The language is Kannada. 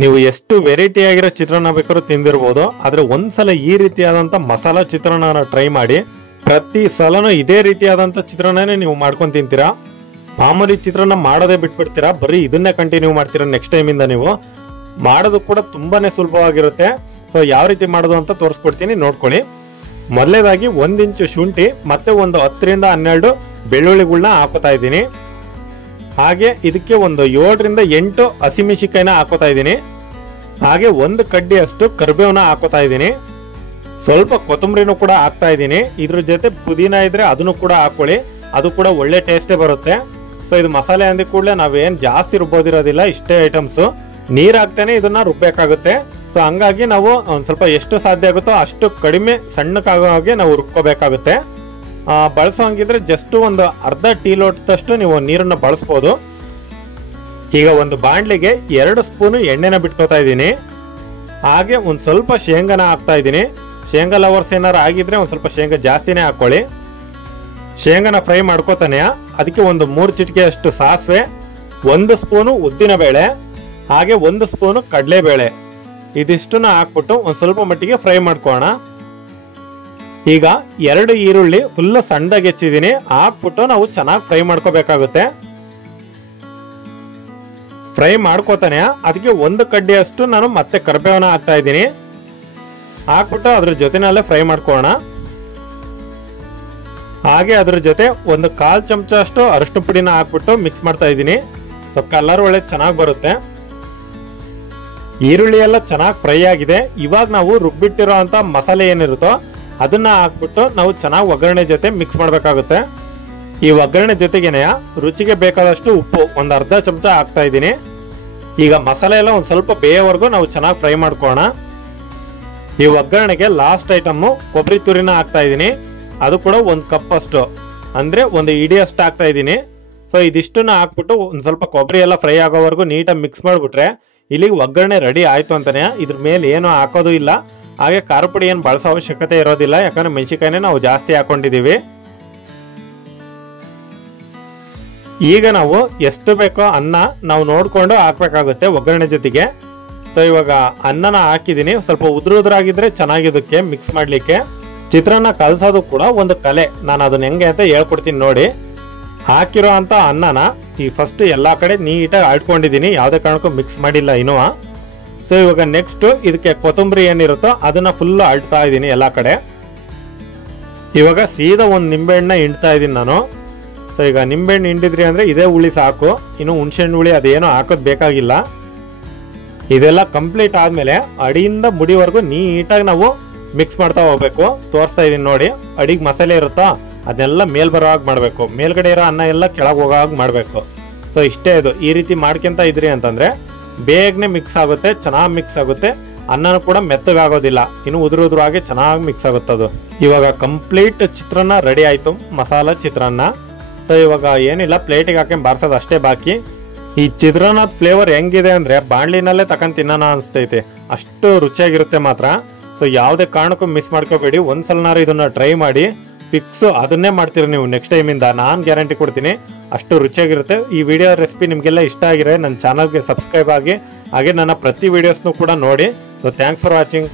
ನೀವು ಎಷ್ಟು ವೆರೈಟಿ ಆಗಿರೋ ಚಿತ್ರಾನ್ನ ಬೇಕಾದ್ರೂ ತಿಂದಿರ್ಬೋದು, ಆದ್ರೆ ಒಂದ್ಸಲ ಈ ರೀತಿಯಾದಂಥ ಮಸಾಲಾ ಚಿತ್ರಾನ್ನ ಟ್ರೈ ಮಾಡಿ. ಪ್ರತಿ ಸಲನೂ ಇದೇ ರೀತಿಯಾದಂಥ ಚಿತ್ರಾನ್ನನೇ ನೀವು ಮಾಡ್ಕೊಂಡು ತಿಂತೀರಾ. ಮಾಮೂಲಿ ಚಿತ್ರಾನ್ನ ಮಾಡೋದೇ ಬಿಟ್ಬಿಡ್ತೀರಾ, ಬರೀ ಇದನ್ನೇ ಕಂಟಿನ್ಯೂ ಮಾಡ್ತೀರಾ. ನೆಕ್ಸ್ಟ್ ಟೈಮಿಂದ ನೀವು ಮಾಡೋದು ಕೂಡ ತುಂಬಾನೇ ಸುಲಭವಾಗಿರುತ್ತೆ. ಸೊ ಯಾವ ರೀತಿ ಮಾಡೋದು ಅಂತ ತೋರಿಸ್ಕೊಡ್ತೀನಿ, ನೋಡ್ಕೊಳ್ಳಿ. ಮೊದಲೇದಾಗಿ 1 ಇಂಚು ಶುಂಠಿ ಮತ್ತೆ ಒಂದು 10 ರಿಂದ 12 ಬೆಳ್ಳುಳ್ಳಿಗಳನ್ನ ಹಾಕೋತಾ ಇದ್ದೀನಿ. ಹಾಗೆ ಇದಕ್ಕೆ ಒಂದು 7 ರಿಂದ 8 ಹಸಿಮೆಣಸಿನಕಾಯಿನ ಹಾಕೋತಾ ಇದ್ದೀನಿ. ಹಾಗೆ 1 ಕಡ್ಡಿ ಅಷ್ಟು ಕರಿಬೇವನ್ನ ಹಾಕೋತಾ ಇದ್ದೀನಿ. ಸ್ವಲ್ಪ ಕೊತ್ತಂಬರಿನೂ ಕೂಡ ಹಾಕ್ತಾ ಇದ್ದೀನಿ. ಇದ್ರ ಜೊತೆ ಪುದೀನ ಇದ್ರೆ ಅದನ್ನು ಕೂಡ ಹಾಕೊಳ್ಳಿ, ಅದು ಕೂಡ ಒಳ್ಳೆ ಟೇಸ್ಟೇ ಬರುತ್ತೆ. ಸೊ ಇದು ಮಸಾಲೆ ಅಂದ ಕೂಡಲೇ ನಾವೇನು ಜಾಸ್ತಿ ರುಬ್ಬೋದಿರೋದಿಲ್ಲ, ಇಷ್ಟೇ ಐಟಮ್ಸು. ನೀರು ಹಾಕ್ತೇನೆ ಇದನ್ನ ರುಬ್ಬೇಕಾಗುತ್ತೆ. ಸೊ ಹಂಗಾಗಿ ನಾವು ಒಂದು ಸ್ವಲ್ಪ ಎಷ್ಟು ಸಾಧ್ಯ ಆಗುತ್ತೋ ಅಷ್ಟು ಕಡಿಮೆ ಸಣ್ಣಕ್ಕಾಗೋ ಹಾಗೆ ನಾವು ರುಬ್ಕೋಬೇಕಾಗುತ್ತೆ. ಬಳಸೋ ಹಂಗಿದ್ರೆ ಜಸ್ಟ್ ಒಂದು ಅರ್ಧ ಟೀ ಲೋಟದಷ್ಟು ನೀವು ನೀರನ್ನು ಬಳಸ್ಬೋದು. ಈಗ ಒಂದು ಬಾಣಲಿಗೆ 2 ಸ್ಪೂನು ಎಣ್ಣೆನ ಬಿಟ್ಕೋತಾ ಇದ್ದೀನಿ. ಹಾಗೆ ಒಂದು ಸ್ವಲ್ಪ ಶೇಂಗಾನ ಹಾಕ್ತಾ ಇದ್ದೀನಿ. ಶೇಂಗಾ ಲವರ್ಸ್ ಏನಾರು ಆಗಿದ್ರೆ ಒಂದು ಸ್ವಲ್ಪ ಶೇಂಗಾ ಜಾಸ್ತಿನೇ ಹಾಕೊಳ್ಳಿ. ಶೇಂಗಾನ ಫ್ರೈ ಮಾಡ್ಕೋತಾನೆ. ಅದಕ್ಕೆ ಒಂದು 3 ಚಿಟಿಕೆ ಅಷ್ಟು ಸಾಸಿವೆ, 1 ಸ್ಪೂನು ಉದ್ದಿನ ಬೇಳೆ, ಹಾಗೆ 1 ಸ್ಪೂನು ಕಡಲೆಬೇಳೆ, ಇದಿಷ್ಟನ್ನ ಹಾಕ್ಬಿಟ್ಟು ಒಂದು ಸ್ವಲ್ಪ ಮಟ್ಟಿಗೆ ಫ್ರೈ ಮಾಡ್ಕೋಣ. ಈಗ 2 ಈರುಳ್ಳಿ ಫುಲ್ ಸಣ್ಣದಾಗಿ ಹೆಚ್ಚಿದ್ದೀನಿ, ಹಾಕ್ಬಿಟ್ಟು ನಾವು ಚೆನ್ನಾಗಿ ಫ್ರೈ ಮಾಡ್ಕೋಬೇಕಾಗುತ್ತೆ. ಫ್ರೈ ಮಾಡ್ಕೋತಾನೆ. ಅದಕ್ಕೆ 1 ಕಡ್ಡಿ ಅಷ್ಟು ನಾನು ಮತ್ತೆ ಕರಿಬೇವನ್ನ ಹಾಕ್ತಾ ಇದ್ದೀನಿ. ಹಾಕ್ಬಿಟ್ಟು ಅದ್ರ ಜೊತೆನಲ್ಲೇ ಫ್ರೈ ಮಾಡ್ಕೋಣ. ಹಾಗೆ ಅದ್ರ ಜೊತೆ ಒಂದು 1/4 ಚಮಚ ಅಷ್ಟು ಅರಿಶಿನ ಪುಡಿನ ಹಾಕ್ಬಿಟ್ಟು ಮಿಕ್ಸ್ ಮಾಡ್ತಾ ಇದ್ದೀನಿ. ಸೊ ಕಲರ್ ಒಳ್ಳೆ ಚೆನ್ನಾಗಿ ಬರುತ್ತೆ. ಈರುಳ್ಳಿ ಎಲ್ಲ ಚೆನ್ನಾಗಿ ಫ್ರೈ ಆಗಿದೆ. ಇವಾಗ ನಾವು ರುಬ್ಬಿಟ್ಟಿರೋ ಅಂತ ಮಸಾಲೆ ಏನಿರುತ್ತೋ ಅದನ್ನ ಹಾಕ್ಬಿಟ್ಟು ನಾವು ಚೆನ್ನಾಗಿ ಒಗ್ಗರಣೆ ಜೊತೆ ಮಿಕ್ಸ್ ಮಾಡಬೇಕಾಗುತ್ತೆ. ಈ ಒಗ್ಗರಣೆ ಜೊತೆಗೇನೆ ರುಚಿಗೆ ಬೇಕಾದಷ್ಟು ಉಪ್ಪು ಒಂದು ಅರ್ಧ ಚಮಚ ಹಾಕ್ತಾ ಇದ್ದೀನಿ. ಈಗ ಮಸಾಲೆ ಎಲ್ಲ ಒಂದು ಸ್ವಲ್ಪ ಬೇಯೋವರೆಗೂ ನಾವು ಚೆನ್ನಾಗಿ ಫ್ರೈ ಮಾಡ್ಕೋಣ. ಈ ಒಗ್ಗರಣೆಗೆ ಲಾಸ್ಟ್ ಐಟಮ್ಮು ಕೊಬ್ಬರಿ ತುರಿನ ಹಾಕ್ತಾ ಇದ್ದೀನಿ. ಅದು ಕೂಡ 1 ಕಪ್ ಅಷ್ಟು, ಅಂದ್ರೆ 1 ಇಡಿ ಅಷ್ಟು ಹಾಕ್ತಾ ಇದ್ದೀನಿ. ಸೊ ಇದಿಷ್ಟನ್ನ ಹಾಕ್ಬಿಟ್ಟು ಒಂದು ಸ್ವಲ್ಪ ಕೊಬ್ಬರಿ ಎಲ್ಲ ಫ್ರೈ ಆಗೋವರೆಗೂ ನೀಟಾಗಿ ಮಿಕ್ಸ್ ಮಾಡಿಬಿಟ್ರೆ ಇಲ್ಲಿಗೆ ಒಗ್ಗರಣೆ ರೆಡಿ ಆಯ್ತು ಅಂತಾನೆ. ಇದ್ರ ಮೇಲೆ ಏನು ಹಾಕೋದು ಇಲ್ಲ. ಹಾಗೆ ಖಾರ ಪುಡಿ ಏನು ಬಳಸೋ ಅವಶ್ಯಕತೆ ಇರೋದಿಲ್ಲ, ಯಾಕಂದ್ರೆ ಮೆಣಸಿನಕಾಯಿನೇ ನಾವು ಜಾಸ್ತಿ ಹಾಕೊಂಡಿದೀವಿ. ಈಗ ನಾವು ಎಷ್ಟು ಬೇಕೋ ಅನ್ನ ನಾವು ನೋಡ್ಕೊಂಡು ಹಾಕ್ಬೇಕಾಗುತ್ತೆ ಒಗ್ಗರಣೆ ಜೊತೆಗೆ. ಸೊ ಇವಾಗ ಅನ್ನನ ಹಾಕಿದೀನಿ. ಸ್ವಲ್ಪ ಉದುರಾಗಿದ್ರೆ ಚೆನ್ನಾಗಿದ್ದಕ್ಕೆ ಮಿಕ್ಸ್ ಮಾಡ್ಲಿಕ್ಕೆ. ಚಿತ್ರಾನ್ನ ಕಲಸೋದು ಕೂಡ ಒಂದು ಕಲೆ, ನಾನು ಅದನ್ನ ಹೆಂಗೆ ಅಂತ ಹೇಳ್ಕೊಡ್ತೀನಿ ನೋಡಿ. ಹಾಕಿರೋ ಅಂತ ಅನ್ನನ ಈ ಫಸ್ಟ್ ಎಲ್ಲಾ ಕಡೆ ನೀಟಾಗಿ ಆಡ್ಕೊಂಡಿದ್ದೀನಿ, ಯಾವುದೇ ಕಾರಣಕ್ಕೂ ಮಿಕ್ಸ್ ಮಾಡಿಲ್ಲ ಇನ್ನೂ. ಸೊ ಇವಾಗ ನೆಕ್ಸ್ಟ್ ಇದಕ್ಕೆ ಕೊತ್ತಂಬರಿ ಏನಿರುತ್ತೋ ಅದನ್ನ ಫುಲ್ ಅಳ್ತಾ ಇದ್ದೀನಿ ಎಲ್ಲಾ ಕಡೆ. ಇವಾಗ ಸೀದಾ ಒಂದು ನಿಂಬೆಹಣ್ಣ ಹಿಂಡ್ತಾ ಇದ್ದೀನಿ ನಾನು. ಸೊ ಈಗ ನಿಂಬೆಹಣ್ಣು ಹಿಂಡಿದ್ರಿ ಅಂದ್ರೆ ಇದೇ ಹುಳಿ ಸಾಕು, ಇನ್ನು ಹುಣಸೆಹಣ್ಣು ಹುಳಿ ಅದೇನೋ ಹಾಕೋದ್ ಬೇಕಾಗಿಲ್ಲ. ಇದೆಲ್ಲ ಕಂಪ್ಲೀಟ್ ಆದ್ಮೇಲೆ ಅಡಿಯಿಂದ ಮುಡಿವರೆಗೂ ನೀಟಾಗಿ ನಾವು ಮಿಕ್ಸ್ ಮಾಡ್ತಾ ಹೋಗ್ಬೇಕು. ತೋರಿಸ್ತಾ ಇದೀನಿ ನೋಡಿ. ಅಡಿಗೆ ಮಸಾಲೆ ಇರುತ್ತಾ ಅದನ್ನೆಲ್ಲ ಮೇಲ್ ಬರೋ ಹಾಗೆ ಮಾಡಬೇಕು, ಮೇಲ್ಗಡೆ ಇರೋ ಅನ್ನ ಎಲ್ಲ ಕೆಳಗೆ ಹೋಗೋ ಹಾಗೆ ಮಾಡಬೇಕು. ಸೊ ಇಷ್ಟೇ ಇದು. ಈ ರೀತಿ ಮಾಡ್ಕೊಂತ ಇದ್ರಿ ಅಂತಂದ್ರೆ ಬೇಗನೆ ಮಿಕ್ಸ್ ಆಗುತ್ತೆ, ಚೆನ್ನಾಗಿ ಮಿಕ್ಸ್ ಆಗುತ್ತೆ. ಅನ್ನನೂ ಕೂಡ ಮೆತ್ತಗಾಗೋದಿಲ್ಲ, ಇನ್ನು ಉದುರಾಗಿ ಚೆನ್ನಾಗಿ ಮಿಕ್ಸ್ ಆಗುತ್ತೆ ಅದು. ಇವಾಗ ಕಂಪ್ಲೀಟ್ ಚಿತ್ರಾನ್ನ ರೆಡಿ ಆಯ್ತು, ಮಸಾಲಾ ಚಿತ್ರಾನ್ನ. ಸೊ ಇವಾಗ ಏನಿಲ್ಲ, ಪ್ಲೇಟಿಗೆ ಹಾಕಿ ಬಾರಿಸೋದು ಅಷ್ಟೇ ಬಾಕಿ. ಈ ಚಿತ್ರಾನ್ನದ ಫ್ಲೇವರ್ ಹೆಂಗಿದೆ ಅಂದ್ರೆ ಬಾಣ್ಲಿನಲ್ಲೇ ತಕೊಂಡ್ ತಿನ್ನೋಣ ಅನಿಸ್ತೈತೆ, ಅಷ್ಟು ರುಚಿಯಾಗಿರುತ್ತೆ ಮಾತ್ರ. ಸೊ ಯಾವುದೇ ಕಾರಣಕ್ಕೂ ಮಿಸ್ ಮಾಡ್ಕೋಬೇಡಿ. ಒಂದ್ಸಲನಾರು ಇದನ್ನ ಟ್ರೈ ಮಾಡಿ, ಫಿಕ್ಸ್ ಅದನ್ನೇ ಮಾಡ್ತೀರಿ ನೀವು ನೆಕ್ಸ್ಟ್ ಟೈಮಿಂದ, ನಾನು ಗ್ಯಾರಂಟಿ ಕೊಡ್ತೀನಿ. ಅಷ್ಟು ರುಚಿಯಾಗಿರುತ್ತೆ. ಈ ವಿಡಿಯೋ ರೆಸಿಪಿ ನಿಮಗೆಲ್ಲ ಇಷ್ಟ ಆಗಿದ್ರೆ ನನ್ನ ಚಾನಲ್ಗೆ ಸಬ್ಸ್ಕ್ರೈಬ್ ಆಗಿ, ಹಾಗೆ ನನ್ನ ಪ್ರತಿ ವಿಡಿಯೋಸ್ನು ಕೂಡ ನೋಡಿ. So thanks for watching.